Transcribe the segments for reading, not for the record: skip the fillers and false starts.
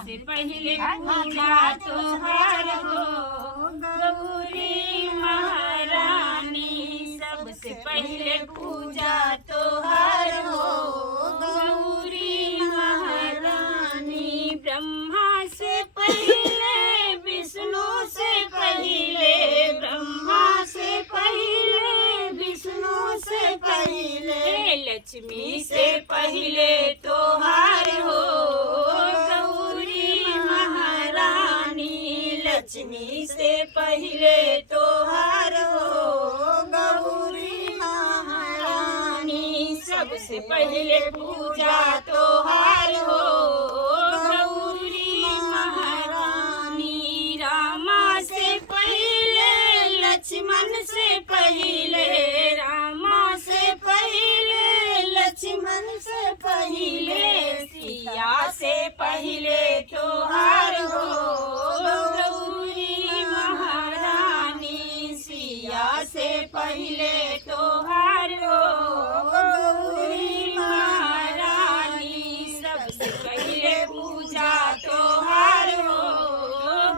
सबसे पहले पूजा तोहार हो गौरी महारानी। सबसे पहले पूजा तोहार हो गौरी महारानी। ब्रह्मा से पहले विष्णु से पहले, ब्रह्मा से पहले विष्णु से पहले, लक्ष्मी से पहले तोहार हो गौरी महारानी। लक्ष्मी से पहले तोहार हो गौरी महारानी। सबसे पहले पूजा तोहार हो गौरी महारानी। रामा से पहले लक्ष्मण से पहले, रामा से पहले लक्ष्मण से पहले, सिया से पहले तोहार हो गौरी महारानी। सिया से पहले तोहार हो गौरी महारानी। सबसे पहले पूजा तोहार हो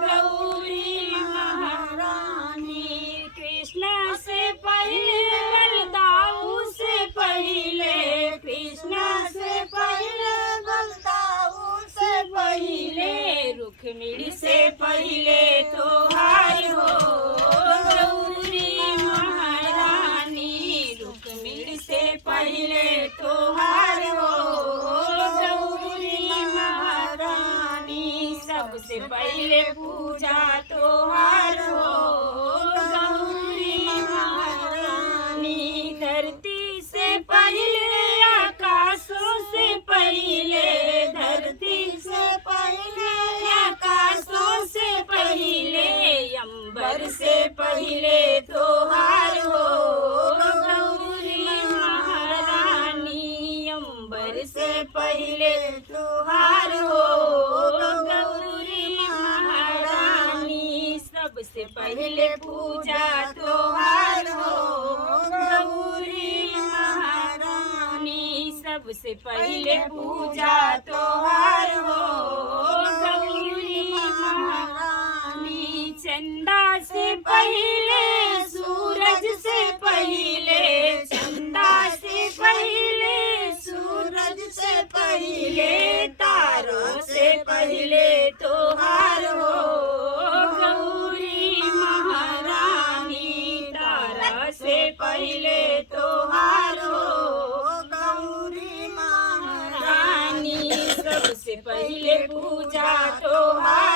गौरी महारानी। कृष्ण से पहले बलदाऊ से पहले, कृष्ण से पहले बलदाऊ से पहले, रुक्मिणी से पहले तोहार हो गौरी महारानी। रुक्मिणी से पहले तोहार हो गौरी महारानी। सबसे पहले पूजा तोहार हो गौरी महारानी। धरती से पहले आकाशों से पहले, धरती से पहले आकाशों से पहले, अंबर से पहले तोहार हो गौरी महारानी। अंबर से पहले तोहार हो गौरी महारानी। सबसे पहले पूजा तोहार हो गौरी महारानी। सबसे पहले पूजा तोहार हो गौरी महारानी। चंदा से पहले सूरज से पहले, चंदा से पहले सूरज से पहले, तारों से पहले तोहार हो गौरी महारानी। तारा से पहले तोहार हो गौरी महारानी। सबसे पहले पूजा तोहार